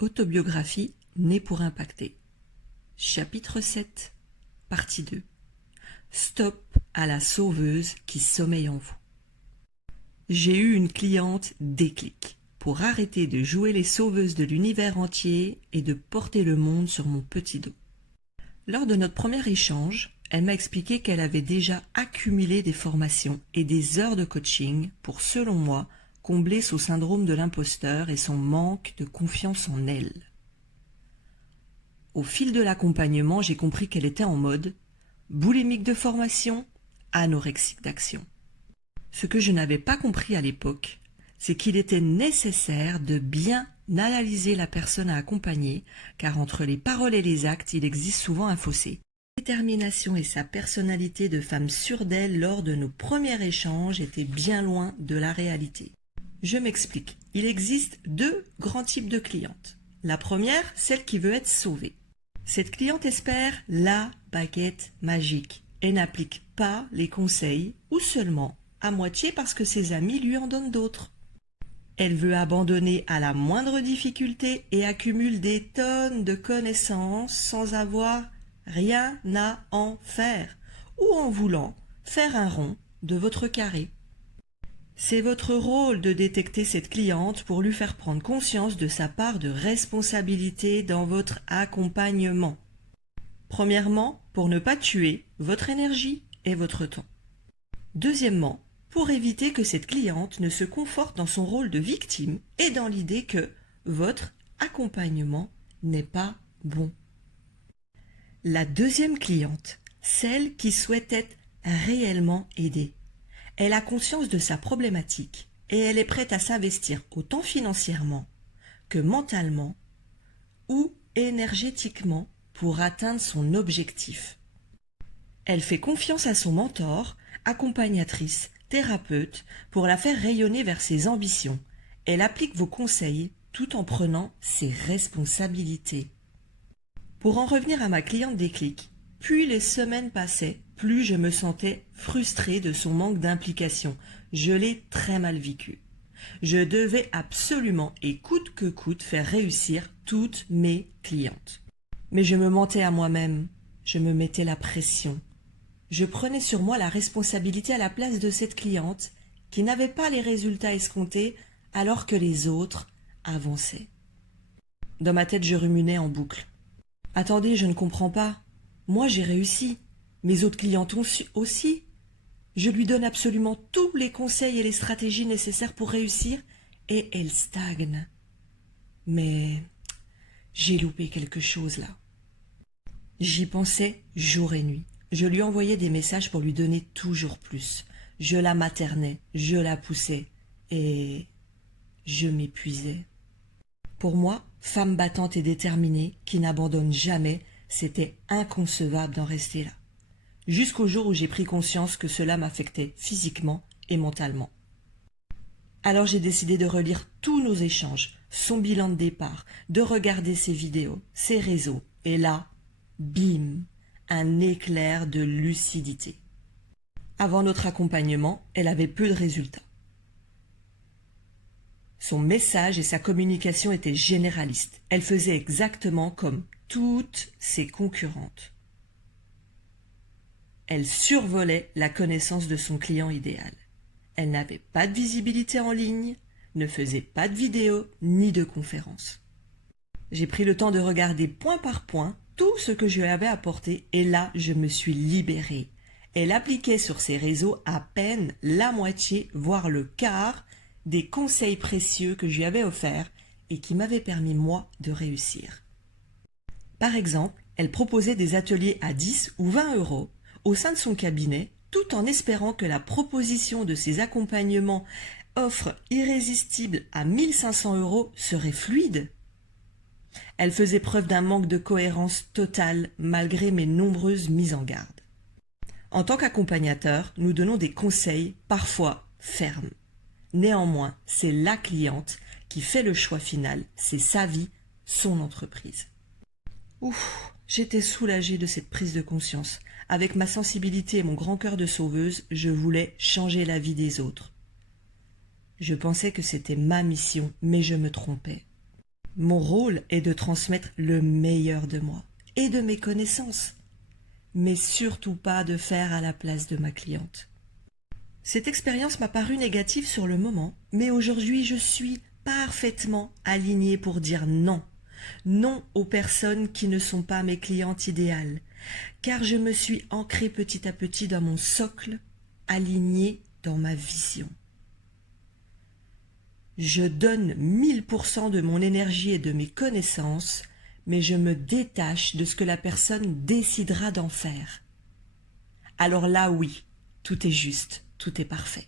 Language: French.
Autobiographie née pour impacter. Chapitre 7, partie 2. Stop à la sauveuse qui sommeille en vous. J'ai eu une cliente déclic pour arrêter de jouer les sauveuses de l'univers entier et de porter le monde sur mon petit dos. Lors de notre premier échange, elle m'a expliqué qu'elle avait déjà accumulé des formations et des heures de coaching pour, selon moi, combler son syndrome de l'imposteur et son manque de confiance en elle. Au fil de l'accompagnement, j'ai compris qu'elle était en mode boulimique de formation, anorexique d'action. Ce que je n'avais pas compris à l'époque, c'est qu'il était nécessaire de bien analyser la personne à accompagner, car entre les paroles et les actes, il existe souvent un fossé. Sa détermination et sa personnalité de femme sûre d'elle lors de nos premiers échanges étaient bien loin de la réalité. Je m'explique. Il existe deux grands types de clientes. La première, celle qui veut être sauvée. Cette cliente espère la baguette magique et n'applique pas les conseils ou seulement à moitié parce que ses amis lui en donnent d'autres. Elle veut abandonner à la moindre difficulté et accumule des tonnes de connaissances sans avoir rien à en faire ou en voulant faire un rond de votre carré. C'est votre rôle de détecter cette cliente pour lui faire prendre conscience de sa part de responsabilité dans votre accompagnement. Premièrement, pour ne pas tuer votre énergie et votre temps. Deuxièmement, pour éviter que cette cliente ne se conforte dans son rôle de victime et dans l'idée que votre accompagnement n'est pas bon. La deuxième cliente, celle qui souhaite être réellement aidée. Elle a conscience de sa problématique et elle est prête à s'investir autant financièrement que mentalement ou énergétiquement pour atteindre son objectif. Elle fait confiance à son mentor, accompagnatrice, thérapeute pour la faire rayonner vers ses ambitions. Elle applique vos conseils tout en prenant ses responsabilités. Pour en revenir à ma cliente déclic, plus les semaines passaient, plus je me sentais frustrée de son manque d'implication. Je l'ai très mal vécu. Je devais absolument et coûte que coûte faire réussir toutes mes clientes. Mais je me mentais à moi-même. Je me mettais la pression. Je prenais sur moi la responsabilité à la place de cette cliente qui n'avait pas les résultats escomptés alors que les autres avançaient. Dans ma tête, je ruminais en boucle. Attendez, je ne comprends pas. Moi, j'ai réussi. Mes autres clientes aussi. Je lui donne absolument tous les conseils et les stratégies nécessaires pour réussir et elle stagne. Mais j'ai loupé quelque chose là. J'y pensais jour et nuit. Je lui envoyais des messages pour lui donner toujours plus. Je la maternais, je la poussais et je m'épuisais. Pour moi, femme battante et déterminée qui n'abandonne jamais, c'était inconcevable d'en rester là. Jusqu'au jour où j'ai pris conscience que cela m'affectait physiquement et mentalement. Alors j'ai décidé de relire tous nos échanges, son bilan de départ, de regarder ses vidéos, ses réseaux. Et là, bim, un éclair de lucidité. Avant notre accompagnement, elle avait peu de résultats. Son message et sa communication étaient généralistes. Elle faisait exactement comme toutes ses concurrentes. Elle survolait la connaissance de son client idéal. Elle n'avait pas de visibilité en ligne, ne faisait pas de vidéos ni de conférences. J'ai pris le temps de regarder point par point tout ce que je lui avais apporté et là, je me suis libérée. Elle appliquait sur ses réseaux à peine la moitié, voire le quart, des conseils précieux que je lui avais offerts et qui m'avaient permis, moi, de réussir. Par exemple, elle proposait des ateliers à 10 ou 20 euros au sein de son cabinet, tout en espérant que la proposition de ses accompagnements offre irrésistible à 1500 euros serait fluide. Elle faisait preuve d'un manque de cohérence totale malgré mes nombreuses mises en garde. En tant qu'accompagnateur, nous donnons des conseils parfois fermes. Néanmoins, c'est la cliente qui fait le choix final, c'est sa vie, son entreprise. Ouf, j'étais soulagée de cette prise de conscience. Avec ma sensibilité et mon grand cœur de sauveuse, je voulais changer la vie des autres. Je pensais que c'était ma mission, mais je me trompais. Mon rôle est de transmettre le meilleur de moi et de mes connaissances, mais surtout pas de faire à la place de ma cliente. Cette expérience m'a paru négative sur le moment, mais aujourd'hui je suis parfaitement alignée pour dire non. Non aux personnes qui ne sont pas mes clientes idéales, car je me suis ancrée petit à petit dans mon socle, alignée dans ma vision. Je donne 1000% de mon énergie et de mes connaissances, mais je me détache de ce que la personne décidera d'en faire. Alors là, oui, tout est juste, tout est parfait.